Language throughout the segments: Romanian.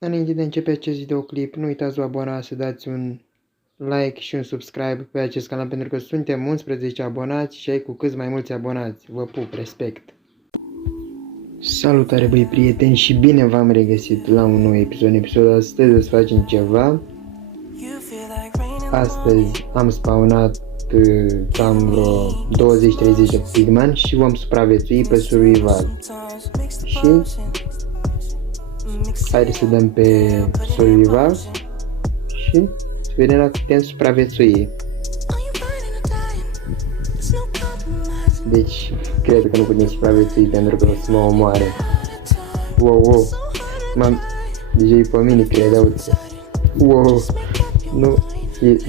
Înainte de a începe acest videoclip, nu uitați să vă abonați, să dați un like și un subscribe pe acest canal pentru că suntem 11 abonați și ai cu câți mai mulți abonați. Vă pup, respect! Salutare băi prieteni și bine v-am regăsit la un nou episod. În episodul astăzi o să facem ceva. Astăzi am spawnat cam vreo 20-30 de pigman și vom supraviețui pe survival. Și haideți să dăm pe survival și să vedem dacă putem supraviețui. Deci, cred că nu putem supraviețui pentru că o să mă omoare. Wow. Deja e pe mine, cred, uite. Wow. Nu,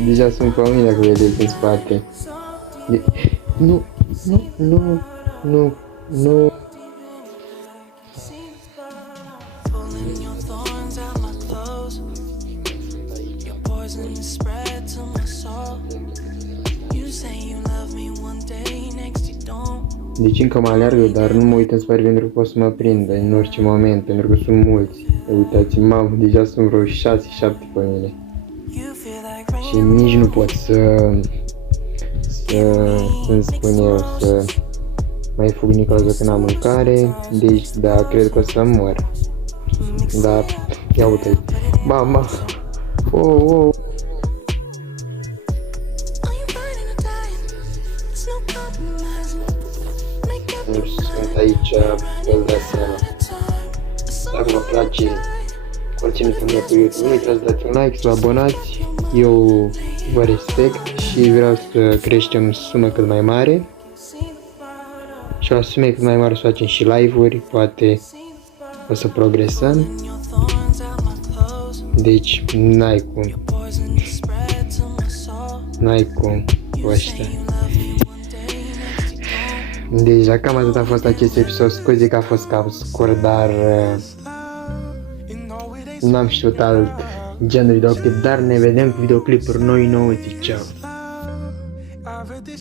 deja sunt pe mine dacă vedeți în spate. Nu. Deci încă mă aleargă, dar nu mă uit în spate pentru că pot să mă prindă în orice moment, pentru că sunt mulți. Uitați, mamă, deja sunt vreo 6-7 pe mine. Și nici nu pot să mai fug din cauza că n-am mâncare. Deci, da, cred că o să mor. Da, ia uite. Mama. Oh. Sunt aici, îl dați seama. Dacă vă place conținutul meu pe YouTube, nu uitați să dați un like, să vă abonați. Eu vă respect și vreau să creștem sumă cât mai mare. Și la sume cât mai mare să facem și live-uri, poate o să progresăm. Deci n-ai cum cu ăștia. Deci cam atât a fost acest episod, scuze că a fost cam scurt, dar n-am știut alt gen de videoclip, dar ne vedem cu videoclipuri noi, ceau!